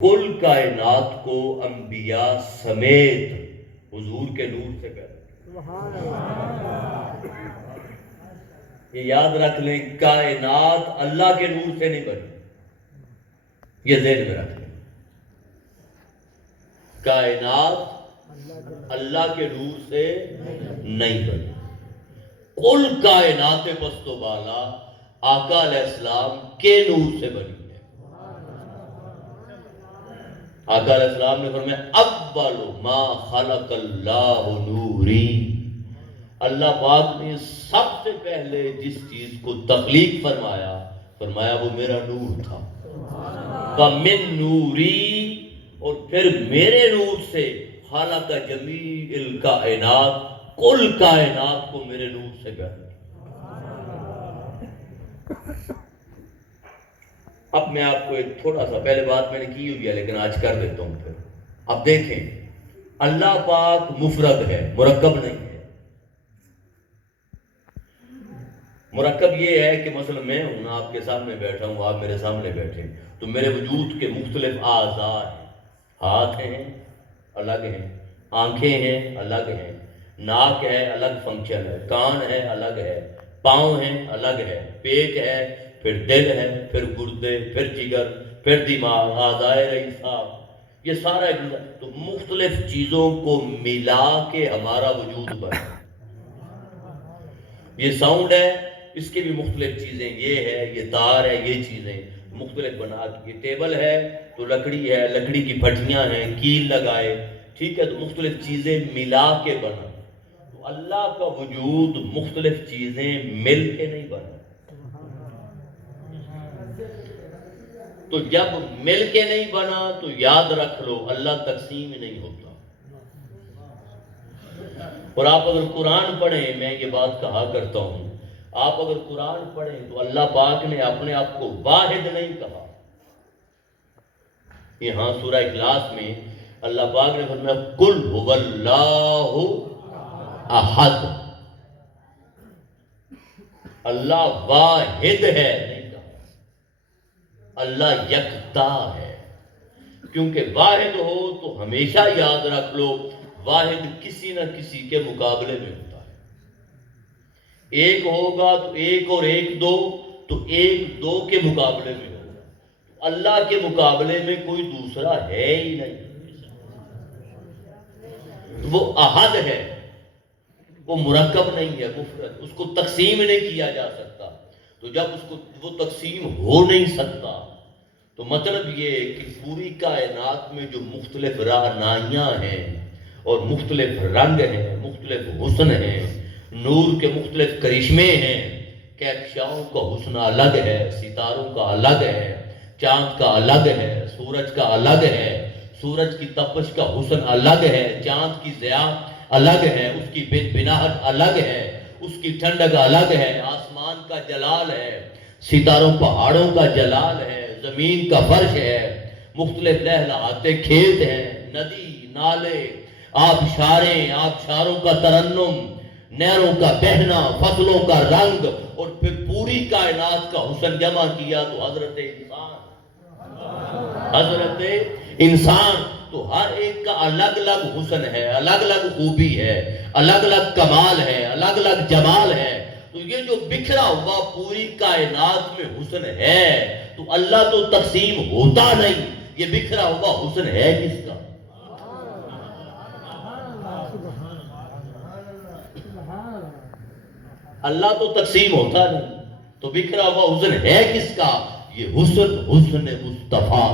کل کائنات کو انبیاء سمیت حضور کے نور سے پیدا کیا۔ یہ یاد رکھ لیں، کائنات اللہ کے نور سے نہیں بنی، یہ ذہن میں رکھ لیں۔ کائنات اللہ کے نور سے نہیں بنی، کل کائنات پست و بالا آقا علیہ السلام کے نور سے بنی ہے۔ آقا علیہ السلام نے فرمایا اول ما خلق اللہ نوری، اللہ پاک نے سب سے پہلے جس چیز کو تخلیق فرمایا وہ میرا نور تھا۔ وَمِن نوری، اور پھر میرے نور سے خلق جمیع الکائنات، کل کائنات کو میرے نور سے پیدا کیا۔ اب میں آپ کو ایک تھوڑا سا، پہلے بات میں نے کی ہوئی ہے لیکن آج کر دیتا ہوں پھر۔ اب دیکھیں، اللہ پاک مفرد ہے، مرکب نہیں ہے۔ مرکب یہ ہے کہ مثلا میں ہوں، آپ کے سامنے بیٹھا ہوں، آپ میرے سامنے بیٹھے، تو میرے وجود کے مختلف اعضاء ہیں، ہاتھ ہیں الگ ہیں، آنکھیں ہیں الگ ہیں، ناک ہے الگ فنکشن ہے، کان ہے الگ ہے، پاؤں ہیں الگ ہے، پیٹ ہے، پھر دل ہے، پھر گردے، پھر جگر، پھر دماغ، اعضائے رئیسہ، یہ سارا تو مختلف چیزوں کو ملا کے ہمارا وجود بنا۔ یہ ساؤنڈ ہے، اس کے بھی مختلف چیزیں، یہ ہے، یہ تار ہے، یہ چیزیں مختلف بنا کے، یہ ٹیبل ہے تو لکڑی ہے، لکڑی کی پھٹیاں ہیں، کیل لگائے، ٹھیک ہے، تو مختلف چیزیں ملا کے بنا۔ تو اللہ کا وجود مختلف چیزیں مل کے نہیں بنا۔ تو جب مل کے نہیں بنا تو یاد رکھ لو اللہ تقسیم نہیں ہوتا۔ اور آپ اگر قرآن پڑھیں، میں یہ بات کہا کرتا ہوں، آپ اگر قرآن پڑھیں تو اللہ پاک نے اپنے آپ کو واحد نہیں کہا۔ یہاں سورہ اخلاص میں اللہ پاک نے فرمایا قل هو اللہ احد، اللہ واحد ہے نہیں کہا، اللہ یکتا ہے۔ کیونکہ واحد ہو تو ہمیشہ یاد رکھ لو واحد کسی نہ کسی کے مقابلے میں ہوتا ہے۔ ایک ہوگا تو ایک اور ایک دو، تو ایک دو کے مقابلے میں ہوگا۔ اللہ کے مقابلے میں کوئی دوسرا ہے ہی نہیں، وہ احد ہے، وہ مرکب نہیں ہے، مفرد، اس کو تقسیم نہیں کیا جا سکتا۔ تو جب اس کو وہ تقسیم ہو نہیں سکتا تو مطلب یہ ہے کہ پوری کائنات میں جو مختلف رہنائیاں ہیں اور مختلف رنگ ہیں، مختلف حسن ہیں، نور کے مختلف کرشمے ہیں، کہکشاؤں کا حسن الگ ہے، ستاروں کا الگ ہے، چاند کا الگ ہے، سورج کا الگ ہے، سورج کی تپش کا حسن الگ ہے، چاند کی ضیاء الگ ہے، اس کی بناہٹ الگ ہے، اس کی ٹھنڈک الگ ہے، آسمان کا جلال ہے، ستاروں پہاڑوں کا جلال ہے، زمین کا فرش ہے، مختلف لہلاتے کھیت ہیں، ندی، نالے، آبشاروں کا ترنم، نہروں کا بہنا، فصلوں کا رنگ، اور پھر پوری کائنات کا حسن جمع کیا تو حضرت انسان، تو ہر ایک کا الگ الگ حسن ہے، الگ الگ خوبی ہے، الگ الگ کمال ہے، الگ الگ جمال ہے۔ تو یہ جو بکھرا ہوا پوری کائنات میں حسن ہے تو اللہ تو تقسیم ہوتا نہیں، یہ بکھرا ہوا حسن ہے کس کا؟ اللہ تو تقسیم ہوتا نہیں، تو بکھرا ہوا حسن ہے کس کا؟ یہ حسن مصطفیٰ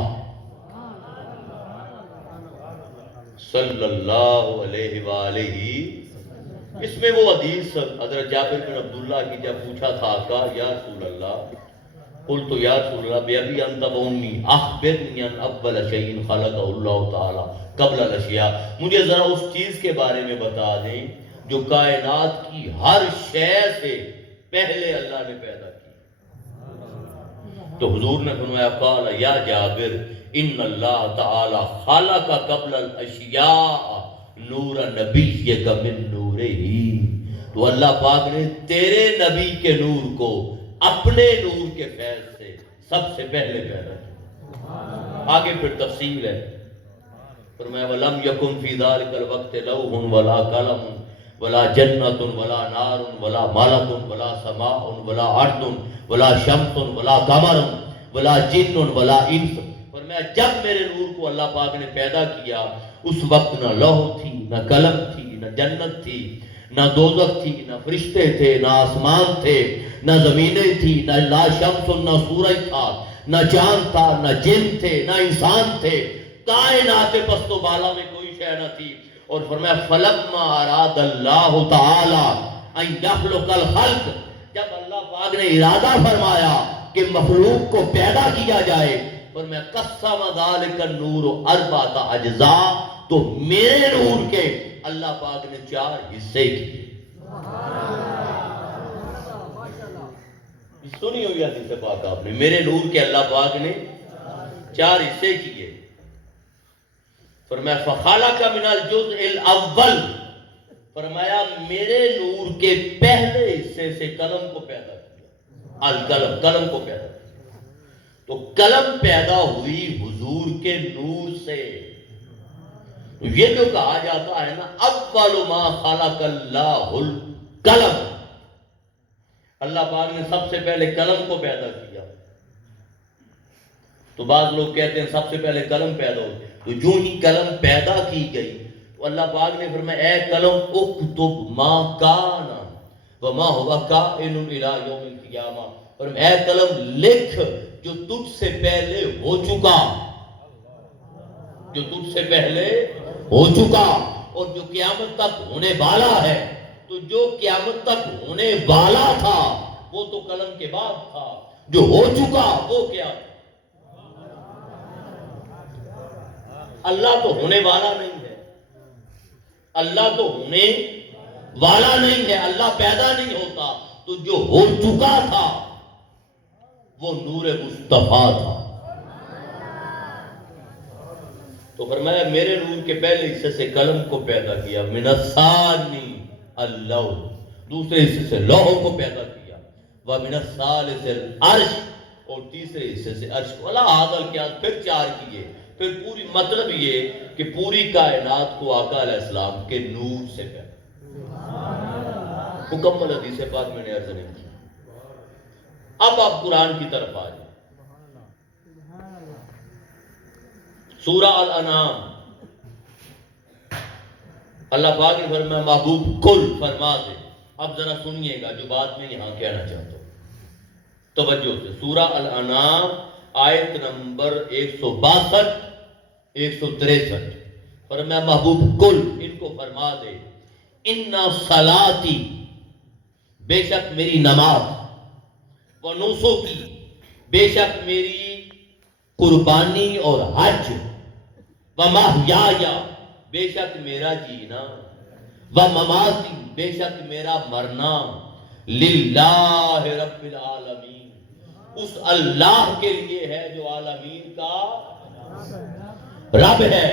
صلی اللہ علیہ وآلہ۔ اس میں وہ حدیث حضرت جابر بن عبداللہ کی جب پوچھا تھا آقا یا رسول اللہ، قلت یا رسول اللہ بأبی انت و امی اخبرنی ان اول شیء خلقہ اللہ تعالی قبل الاشیاء، مجھے ذرا اس چیز کے بارے میں بتا دیں جو کائنات کی ہر شے سے پہلے اللہ نے پیدا کی۔ تو حضور نے فرمایا قال یا جابر ان اللہ تعالی خلق قبل الاشیاء نور نبیک من نورہ، تو اللہ پاک نے تیرے نبی کے نور کو اپنے نور کے فیض سے سب سے پہلے پیدا کیا۔ آگے پھر تفصیل ہے، فرمایا وَلَمْ يَكُنْ فِي ذَلِكَ الْوَقْتِ لَوْحٌ وَلَا قَلَمٌ وَلَا جَنَّةٌ وَلَا نَارٌ وَلَا مَلَكٌ وَلَا سَمَاءٌ وَلَا أَرْضٌ وَلَا شَمْسٌ وَلَا قَمَرٌ وَلَا جِنٌّ وَلَا إِنسٌ۔ فرمایا جب میرے نور کو اللہ پاک نے پیدا کیا اس وقت نہ لوح تھی، نہ قلم تھی، نہ جنت تھی، نہ دوزخ تھی، نہ فرشتے تھے، نہ آسمان تھے، نہ زمینیں تھی، نہ لا شمس، نہ سورج تھا، نہ چاند تھا، نہ جن تھے، نہ انسان تھے، کائنات پست و بالا میں کوئی شے نہ تھی۔ اور فرمایا فَلَمَّا أَرَادَ اللَّهُ تَعَالَى أَن يَخْلُقَ الْخَلْقَ، جب اللہ پاک نے ارادہ فرمایا کہ مخلوق کو پیدا کیا جائے، فرمایا قَسَّمَ ذَلِكَ النُّورُ أَرْبَعَةَ أَجْزَاء، تو میرے نور کے اللہ پاک نے 4 حصے کیے۔ سنی ہوئی حدیث پاک آپ نے، میرے نور کے اللہ پاک نے 4 حصے کیے۔ فرمایا فَخَلَقَ مِنَ الْجُزْءِ الْأَوَّلِ، فرمایا میرے نور کے پہلے حصے سے قلم کو پیدا کیا، القلم، قلم کو پیدا کیا۔ تو قلم پیدا ہوئی حضور کے نور سے۔ یہ جو کہا جاتا ہے نا اول ما خلق اللہ القلم، اللہ پاک نے سب سے پہلے قلم کو پیدا کیا۔ تو بعض لوگ کہتے ہیں سب سے پہلے قلم پیدا ہو، تو جو ہی قلم پیدا کی گئی تو اللہ پاک نے فرمایا اے قلم اکتب ما کان وما هو کائن الی یوم القیامہ، فرمایا اے قلم لکھ جو تجھ سے پہلے ہو چکا، جو تجھ سے پہلے ہو چکا اور جو قیامت تک ہونے والا ہے۔ تو جو قیامت تک ہونے والا تھا وہ تو قلم کے بعد تھا، جو ہو چکا وہ کیا؟ اللہ تو ہونے والا نہیں ہے، اللہ تو ہونے والا نہیں ہے، اللہ پیدا نہیں ہوتا۔ تو جو ہو چکا تھا وہ نور مصطفیٰ تھا۔ تو فرمایا میرے نور کے پہلے حصے سے قلم کو پیدا کیا، من الثانی اللوح، دوسرے حصے سے لوح کو پیدا کیا، ومن الثالث العرش، اور تیسرے حصے سے عرش کو، اللہ عادل کیا، پھر 4 کیے۔ پھر پوری مطلب یہ کہ پوری کائنات کو آقا علیہ السلام کے نور سے پیدا۔ مکمل حدیث پاک میں نے عرض نہیں کی۔ اب آپ قرآن کی طرف آ جائیں، سورہ الانعام، اللہ پاک نے فرمایا محبوب کل فرما دے۔ اب ذرا سنیے گا جو بات میں یہاں کہنا چاہتا ہوں توجہ سے، سورہ الانعام آیت نمبر 162 163، فرمایا محبوب کل ان کو فرما دے اِنَّ صَلَاتِي، بے شک میری نماز، وَنُسُكِي، بے شک میری قربانی اور حج، وَمَحْيَايَ، بے شک میرا جینا، وَمَمَاتِي، بے شک میرا مرنا، لِلَّهِ رَبِّ الْعَالَمِينَ، اس اللہ کے لیے ہے جو عالمین کا رب ہے۔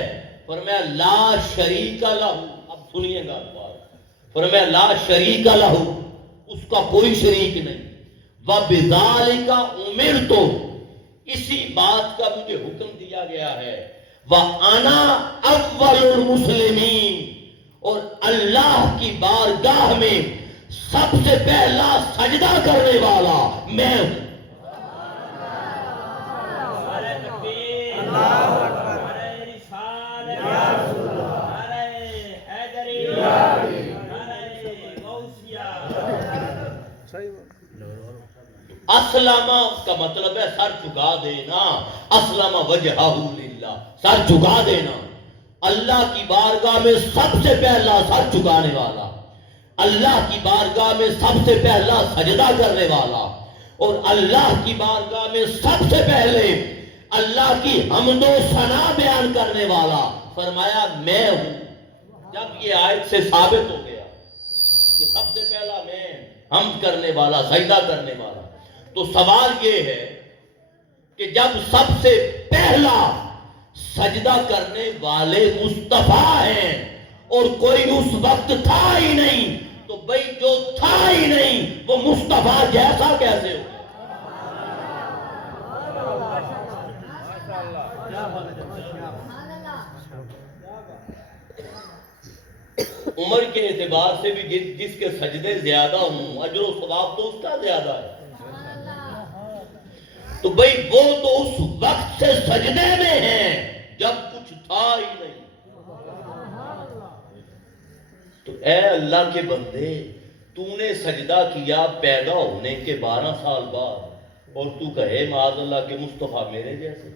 فرمایا لا شریک لہ، اب سنیے گا بات، فرمایا لا شریک لہ، اس کا کوئی شریک نہیں، وَبِذَالِكَ أُمِرْتُ، اسی بات کا مجھے حکم دیا گیا ہے، وَأَنَا أَوَّلُ الْمُسْلِمِينَ، اور اللہ کی بارگاہ میں سب سے پہلا سجدہ کرنے والا میں ہوں۔ اسلمہ کا مطلب ہے سر جھکا دینا، اسلم وجہہ للہ، سر جھکا دینا، اللہ کی بارگاہ میں سب سے پہلا سر جھکانے والا، اللہ کی بارگاہ میں سب سے پہلا سجدہ کرنے والا، اور اللہ کی بارگاہ میں سب سے پہلے اللہ کی حمد و ثنا بیان کرنے والا، فرمایا میں ہوں۔ جب یہ آیت سے ثابت ہو گیا کہ سب سے پہلا میں حمد کرنے والا، سجدہ کرنے والا، تو سوال یہ ہے کہ جب سب سے پہلا سجدہ کرنے والے مصطفیٰ ہیں اور کوئی اس وقت تھا ہی نہیں، تو بھئی جو تھا ہی نہیں وہ مصطفیٰ جیسا کیسے ہو؟ عمر کے اعتبار سے بھی جس کے سجدے زیادہ ہوں اجر و ثواب تو اس کا زیادہ ہے. تو بھئی وہ تو اس وقت سے سجدے میں ہیں جب کچھ تھا ہی نہیں. تو اے اللہ کے بندے تو نے سجدہ کیا پیدا ہونے کے 12 سال بعد اور تو کہے معاذ اللہ کے مصطفیٰ میرے جیسے.